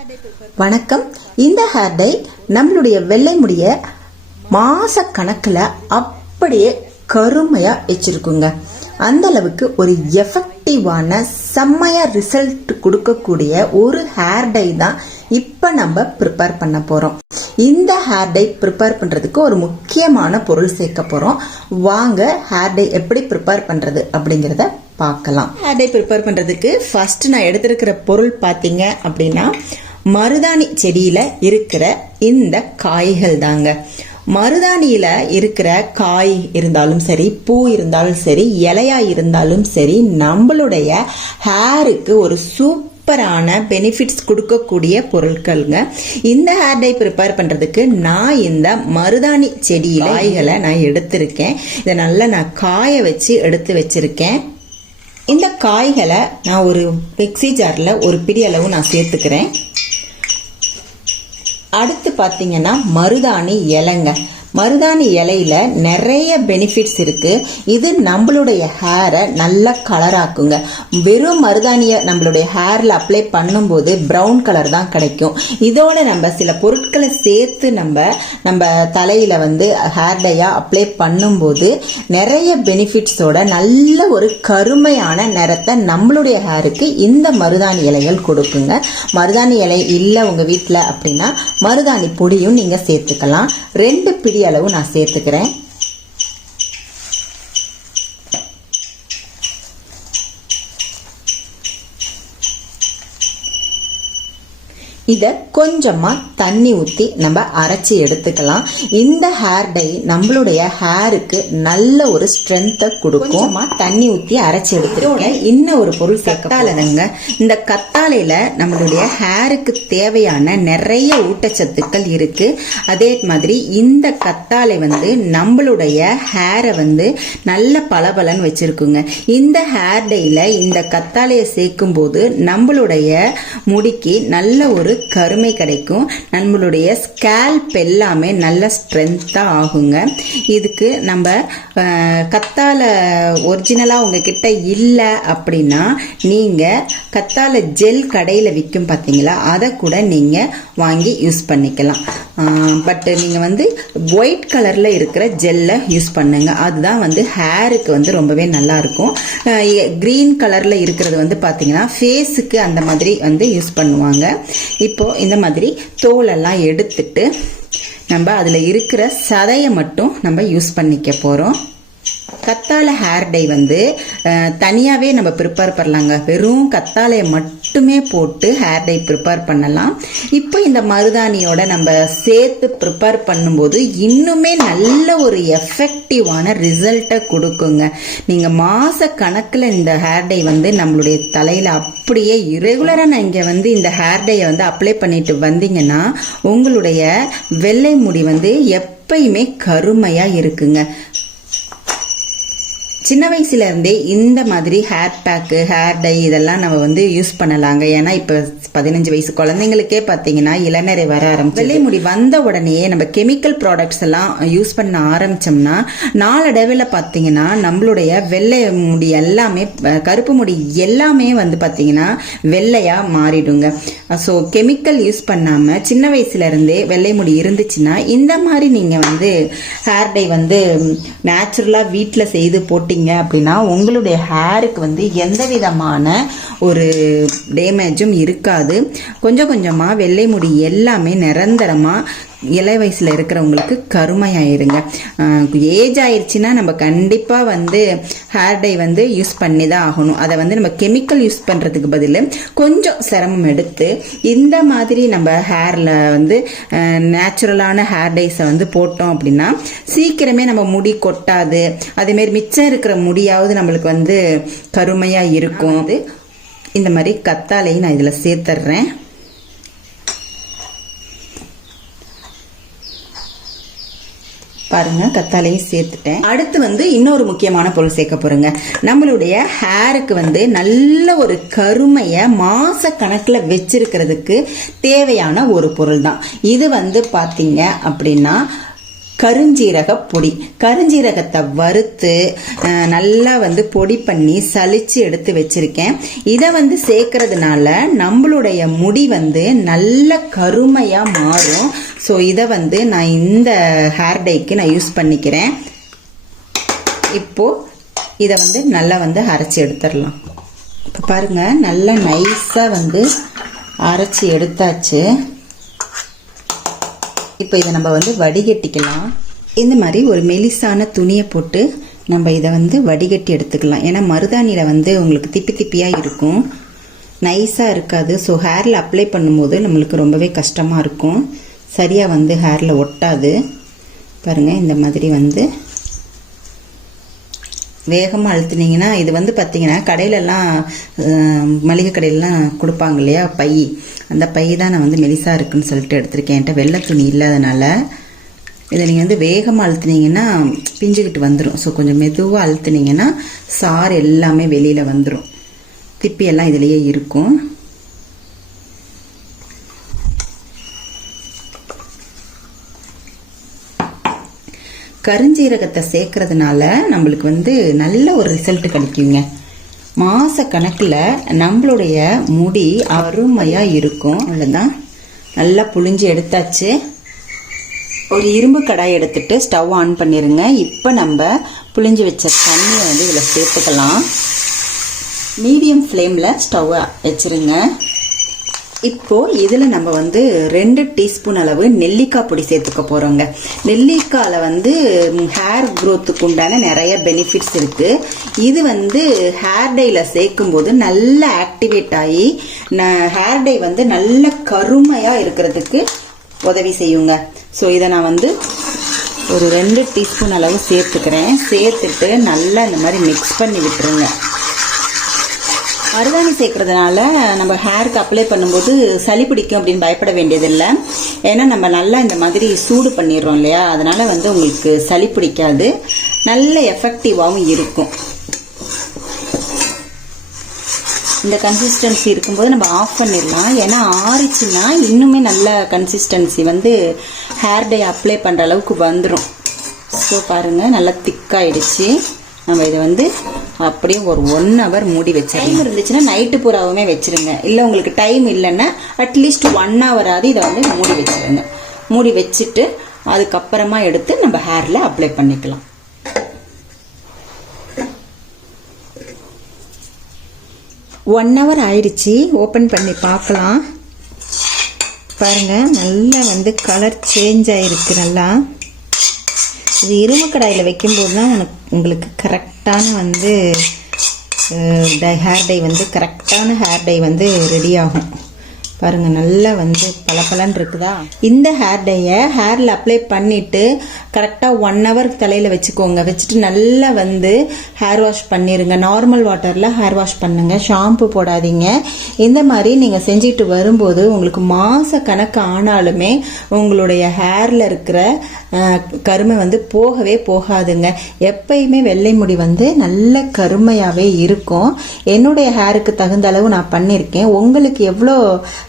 வணக்கம். இந்த hair dye நம்மளுடைய வெள்ளை முடிய மாச கணக்குல அப்படியே கருமையா வச்சிருக்குங்க. அந்த அளவுக்கு ஒரு எஃபெக்டிவான செம்மையா ரிசல்ட் கொடுக்கக்கூடிய ஒரு ஹேர் டை தான் இப்ப நம்ம ப்ரிப்பேர் பண்ண போறோம். இந்த ஹேர் டை ப்ரிப்பேர் பண்றதுக்கு ஒரு முக்கியமான பொருள் சேர்க்க போறோம். வாங்க ஹேர் டை எப்படி ப்ரிப்பேர் பண்றது அப்படிங்கறத பார்க்கலாம். ஹேர் டை ப்ரிப்பேர் பண்றதுக்கு ஃபர்ஸ்ட் நான் எடுத்திருக்கிற பொருள் பாத்தீங்க அப்படின்னா மருதாணி செடியில இருக்கிற இந்த காய்கள் தாங்க. மருதாணியில இருக்கிற காய் இருந்தாலும் சரி, பூ இருந்தாலும் சரி, இலையா இருந்தாலும் சரி, நம்மளுடைய ஹேருக்கு ஒரு சூப்பரான பெனிஃபிட்ஸ் கொடுக்கக்கூடிய பொருட்கள்ங்க. இந்த ஹேர் டை ப்ரிப்பேர் பண்றதுக்கு நான் இந்த மருதாணி செடி காய்களை நான் எடுத்திருக்கேன். இதை நல்லா நான் காய வச்சு எடுத்து வச்சிருக்கேன். இந்த காய்களை நான் ஒரு மிக்ஸி ஜார்ல ஒரு பிடி அளவு நான் சேர்த்துக்கிறேன். அடுத்து பாத்தீங்கன்னா மருதாணி இலைங்க. மருதாணி இலையில நிறைய பெனிஃபிட்ஸ் இருக்கு. இது நம்மளுடைய ஹேரை நல்ல கலராக்குங்க. வெறும் மருதாணியை நம்மளுடைய ஹேர்ல அப்ளை பண்ணும்போது பிரவுன் கலர் தான் கிடைக்கும். இதோட நம்ம சில பொருட்களை சேர்த்து நம்ம தலையில ஹேர் டையா அப்ளை பண்ணும்போது நிறைய பெனிஃபிட்ஸோட நல்ல ஒரு கருமையான நிறத்தை நம்மளுடைய ஹேருக்கு இந்த மருதாணி இலைகள் கொடுக்குங்க. மருதாணி இலை இல்லை உங்க வீட்டில் அப்படின்னா மருதாணி பொடியும் நீங்க சேர்த்துக்கலாம். 2 பிடி அளவு நான் சேர்த்துக்கிறேன். இத கொஞ்சமா தண்ணி ஊத்தி நம்ம அரைச்சி எடுத்துக்கலாம். இந்த ஹேர் டை நம்மளுடைய ஹேருக்கு நல்ல ஒரு ஸ்ட்ரென்த்தை கொடுக்கும். தண்ணி ஊத்தி அரைச்சி எடுத்துருக்கேன். இன்னும் ஒரு பொருள் கத்தாழைங்க. இந்த கத்தாழையில நம்மளுடைய ஹேருக்கு தேவையான நிறைய ஊட்டச்சத்துக்கள் இருக்கு. அதே மாதிரி இந்த கத்தாழை நம்மளுடைய ஹேரை நல்ல பளபளன்னு வச்சிருக்குங்க. இந்த ஹேர் டைல இந்த கத்தாழையை சேர்க்கும் போது நம்மளுடைய முடிக்கு நல்ல ஒரு கருமை கிடைக்கும். நம்மளுடைய ஸ்கேல்ப் எல்லாமே நல்ல ஸ்ட்ரென்த்தா ஆகுங்க. இதுக்கு நம்ம கத்தாழை ஒரிஜினலா உங்ககிட்ட இல்லை அப்படின்னா நீங்க கத்தாழை ஜெல் கடையில் விற்கும் பார்த்தீங்களா, அதை கூட நீங்க வாங்கி யூஸ் பண்ணிக்கலாம். பட் நீங்க ஒயிட் கலர்ல இருக்கிற ஜெல்லை யூஸ் பண்ணுங்க. அதுதான் ஹேருக்கு ரொம்பவே நல்லா இருக்கும். கிரீன் கலர்ல இருக்கிறது பாத்தீங்கன்னா ஃபேஸுக்கு அந்த மாதிரி யூஸ் பண்ணுவாங்க. இப்போ இந்த மாதிரி தோலெல்லாம் எடுத்துட்டு நம்ம அதுல இருக்கிற சதையை மட்டும் நம்ம யூஸ் பண்ணிக்க போறோம். கத்தாழை ஹேர் டை தனியாவே நம்ம ப்ரிப்பேர் பண்ணலாங்க. வெறும் கத்தாழையை மட்டுமே போட்டு ஹேர் டை ப்ரிப்பேர் பண்ணலாம். இப்போ இந்த மருதாணியோட நம்ம சேர்த்து ப்ரிப்பேர் பண்ணும்போது இன்னுமே நல்ல ஒரு எஃபெக்டிவான ரிசல்ட்டை கொடுக்குங்க. நீங்க மாச கணக்குல இந்த ஹேர் டை நம்மளுடைய தலையில அப்படியே ரெகுலரா நீங்க இந்த ஹேர் டையை அப்ளை பண்ணிட்டு வந்தீங்கன்னா உங்களுடைய வெள்ளை முடி எப்பயுமே கருமையா இருக்குங்க. சின்ன வயசுல இருந்தே இந்த மாதிரி ஹேர் பேக்கு, ஹேர் டை இதெல்லாம் நம்ம யூஸ் பண்ணலாங்க. ஏன்னா இப்ப 15 வயசு குழந்தைங்களுக்கே பாத்தீங்கன்னா இளநரை வர ஆரம்பிச்சு வெள்ளை முடி வந்த உடனே நம்ம கெமிக்கல் ப்ராடக்ட்ஸ் எல்லாம் யூஸ் பண்ண ஆரம்பிச்சோம்னா நாளடைவில் பாத்தீங்கன்னா நம்மளுடைய வெள்ளை முடி எல்லாமே, கருப்பு முடி எல்லாமே பாத்தீங்கன்னா வெள்ளையா மாறிடுங்க. ஸோ கெமிக்கல் யூஸ் பண்ணாம சின்ன வயசுல இருந்தே வெள்ளை முடி இருந்துச்சுன்னா இந்த மாதிரி நீங்க ஹேர் டை நேச்சுரலா வீட்டுல செய்து போட்டீங்க அப்படின்னா உங்களுடைய ஹேருக்கு எந்த விதமான ஒரு டேமேஜும் இருக்காது. கொஞ்சம் கொஞ்சமா வெள்ளை முடி எல்லாமே நிரந்தரமா இளை வயசுல இருக்கிறவங்களுக்கு கருமையாயிருங்க. ஏஜ் ஆயிடுச்சுன்னா நம்ம கண்டிப்பா ஹேர் டை யூஸ் பண்ணி தான் ஆகணும். அதை நம்ம கெமிக்கல் யூஸ் பண்றதுக்கு பதில் கொஞ்சம் சிரமம் எடுத்து இந்த மாதிரி நம்ம ஹேர்ல நேச்சுரலான ஹேர் டைஸை போட்டோம் அப்படின்னா சீக்கிரமே நம்ம முடி கொட்டாது. அதே மாதிரி மிச்சம் இருக்கிற முடியாவது நம்மளுக்கு கருமையா இருக்கும். இந்த மாதிரி கத்தாழையும் நான் இதுல சேர்த்துறேன். பாருங்க, கத்தாழையும் சேர்த்துட்டேன். அடுத்து இன்னொரு முக்கியமான பொருள் சேர்க்க போறேங்க. நம்மளுடைய ஹேருக்கு நல்ல ஒரு கருமைய மாச கணக்குல வச்சிருக்கிறதுக்கு தேவையான ஒரு பொருள் தான் இது. பாத்தீங்க அப்படின்னா கருஞ்சீரக பொடி. கருஞ்சீரகத்தை வறுத்து நல்லா வந்து பொடி பண்ணி சலிச்சு எடுத்து வச்சிருக்கேன். இதை வந்து சேர்க்கறதுனால நம்மளுடைய முடி வந்து நல்ல கருமையா மாறும். ஸோ இதை வந்து நான் இந்த ஹேர் டைக்கு நான் யூஸ் பண்ணிக்கிறேன். இப்போ இதை வந்து நல்லா வந்து அரைச்சி எடுத்துடலாம். இப்போ பாருங்க, நல்லா நைஸா வந்து அரைச்சி எடுத்தாச்சு. இப்போ இதை நம்ம வந்து வடிகட்டிக்கலாம். இந்த மாதிரி ஒரு மெலிசான துணியை போட்டு நம்ம இதை வந்து வடிகட்டி எடுத்துக்கலாம். ஏன்னா மருதாணியில் வந்து உங்களுக்கு திப்பி திப்பியாக இருக்கும், நைஸாக இருக்காது. ஸோ ஹேரில் அப்ளை பண்ணும்போது நம்மளுக்கு ரொம்பவே கஷ்டமாக இருக்கும், சரியாக வந்து ஹேரில் ஒட்டாது. பாருங்கள், இந்த மாதிரி வந்து வேகமாக அழுத்துனீங்கன்னா இது வந்து பார்த்தீங்கன்னா கடையிலலாம் மளிகை கடையிலலாம் கொடுப்பாங்க இல்லையா பை, அந்த பை தான் நான் வந்து மெலிசாக இருக்குன்னு சொல்லிட்டு எடுத்திருக்கேன். என்கிட்ட வெள்ளை துணி இல்லாதனால இதை நீங்கள் வந்து வேகமாக அழுத்துனீங்கன்னா பிஞ்சுக்கிட்டு வந்துடும். ஸோ கொஞ்சம் மெதுவாக அழுத்துனீங்கன்னா சாறு எல்லாமே வெளியில் வந்துடும், திப்பி எல்லாம் இதுலேயே இருக்கும். கருஞ்சீரகத்தை சேர்க்கறதுனால நம்மளுக்கு வந்து நல்ல ஒரு ரிசல்ட் கிடைக்குங்க. மாச கணக்கில் நம்மளுடைய முடி அருமையாக இருக்கும். அவ்வளோதான், நல்லா புழிஞ்சு எடுத்தாச்சு. ஒரு இரும்பு கடாய் எடுத்துட்டு ஸ்டவ் ஆன் பண்ணிடுங்க. இப்போ நம்ம புழிஞ்சு வச்ச தண்ணியை வந்து இதில் சேர்த்துக்கலாம். மீடியம் ஃப்ளேமில் ஸ்டவ்வை வச்சுருங்க. இப்போ இதில் நம்ம வந்து 2 டீஸ்பூன் அளவு நெல்லிக்காய் பொடி சேர்த்துக்க போகிறோங்க. நெல்லிக்காயில் வந்து ஹேர் க்ரோத்துக்கு உண்டான நிறைய பெனிஃபிட்ஸ் இருக்குது. இது வந்து ஹேர் டையில் சேர்க்கும்போது நல்லா ஆக்டிவேட் ஆகி ஹேர் டை வந்து நல்ல கருமையாக இருக்கிறதுக்கு உதவி செய்யுங்க. ஸோ இதை நான் வந்து ஒரு 2 டீஸ்பூன் அளவு சேர்த்துக்கிறேன். சேர்த்துட்டு நல்லா இந்த மாதிரி மிக்ஸ் பண்ணி விட்டுருங்க. மருதாணி சேர்க்கறதுனால நம்ம ஹேருக்கு அப்ளை பண்ணும்போது சளி பிடிக்கும் அப்படின்னு பயப்பட வேண்டியதில்லை. ஏன்னா நம்ம நல்லா இந்த மாதிரி சூடு பண்ணிடுறோம் இல்லையா, அதனால வந்து உங்களுக்கு சளி பிடிக்காது, நல்ல எஃபெக்டிவாகவும் இருக்கும். இந்த கன்சிஸ்டன்சி இருக்கும்போது நம்ம ஆஃப் பண்ணிடலாம். ஏன்னா ஆறிச்சுன்னா இன்னுமே நல்ல கன்சிஸ்டன்சி வந்து ஹேர் டை அப்ளை பண்ணுற அளவுக்கு வந்துடும். ஸோ பாருங்கள், நல்லா திக்காயிடுச்சு. நம்ம இதை வந்து அப்படியே ஒரு 1 hour மூடி வச்சிருங்க. டைம் இருந்துச்சுன்னா நைட்டு பூராவுமே வச்சிருங்க. இல்லை உங்களுக்கு டைம் இல்லைன்னா அட்லீஸ்ட் 1 hour ஆகுது இதை வந்து மூடி வச்சிருங்க. மூடி வச்சுட்டு அதுக்கப்புறமா எடுத்து நம்ம ஹேரில் அப்ளை பண்ணிக்கலாம். ஒன் ஹவர் ஆயிடுச்சு. ஓப்பன் பண்ணி பார்க்கலாம். பாருங்க, நல்லா வந்து கலர் சேஞ்ச் ஆயிருக்கு. நல்லா இது இரும்பு கடாயில் வைக்கும்போது தான் உங்களுக்கு கரெக்டான வந்து ஹேர் டை வந்து கரெக்டான ஹேர் டை வந்து ரெடி ஆகும். பாருங்கள், நல்லா வந்து பளபளன்னு இருக்குதா. இந்த ஹேர் டையை ஹேரில் அப்ளை பண்ணிவிட்டு கரெக்டாக 1 hour தலையில் வச்சுக்கோங்க. வச்சுட்டு நல்லா வந்து ஹேர் வாஷ் பண்ணிடுங்க. நார்மல் வாட்டரில் ஹேர் வாஷ் பண்ணுங்க, ஷாம்பு போடாதீங்க. இந்த மாதிரி நீங்கள் செஞ்சுட்டு வரும்போது உங்களுக்கு மாத கணக்கு ஆனாலுமே உங்களுடைய ஹேரில் இருக்கிற கருமை வந்து போகவே போகாதுங்க. எப்பயுமே வெள்ளை முடி வந்து நல்ல கருமையாகவே இருக்கும். என்னுடைய ஹேருக்கு தகுந்த அளவு நான் பண்ணியிருக்கேன். உங்களுக்கு எவ்வளோ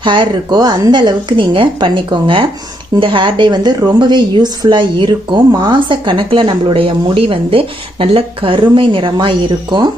ஹேர் இருக்கோ அந்த அளவுக்கு நீங்கள் பண்ணிக்கோங்க. இந்த ஹேர் டை வந்து ரொம்பவே யூஸ்ஃபுல்லாக இருக்கும். மாத கணக்கில் நம்மளுடைய முடி வந்து நல்ல கருமை நிறமாக இருக்கும்.